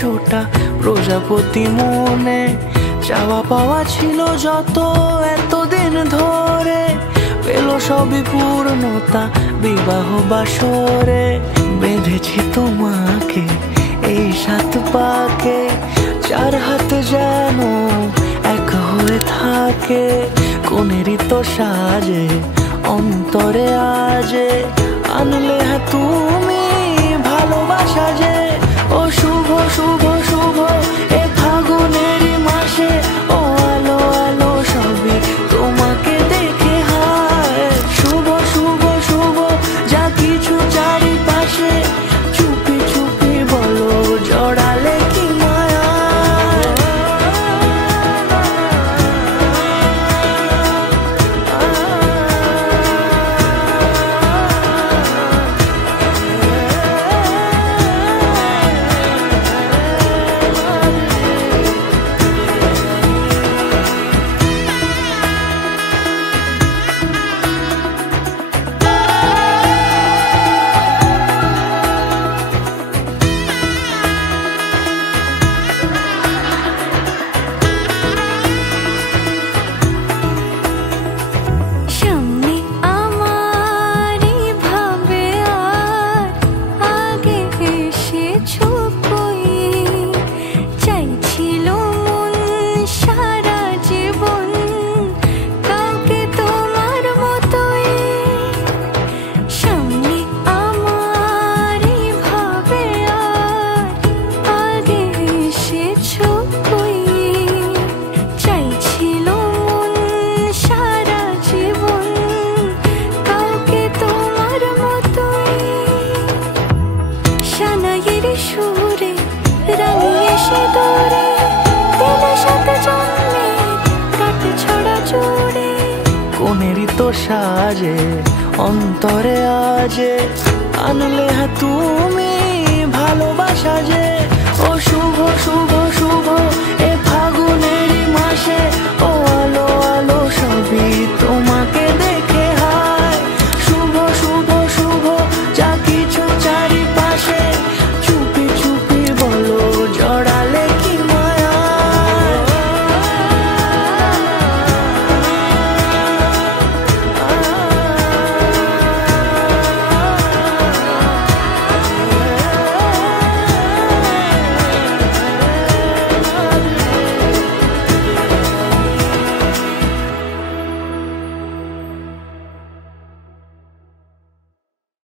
100টা প্রজাপতি মনে, চাওয়া পাওয়া ছিল যত এতদিন ধরে, পেল সবই পূর্ণতা বিবাহ বাসরে। বেঁধেছি তোমাকে এই 7 পাকে, 4 হাত যেন এক হয়ে থাকে। কোনেরই তো সাজে অন্তরে আজে, আনলে হ্যাঁ তুমি ভালোবাসা যে। ও শুভ শুভ শুভ এ ফাগুনেরই মাসে, ও আলো আলো সবই তোমাকে দেখে হায়। শুভ শুভ শুভ যা কিছু চারিপাশে, চুপি চুপি বলো জড়ালে কি মায়া। কোনেরই তো সাজে অন্তরে আজে, আনলে হ্যাঁ তুমি ভালোবাসা যে। ও শুভ শুভ শুভ এ ফাগুনেরই মাসে, ও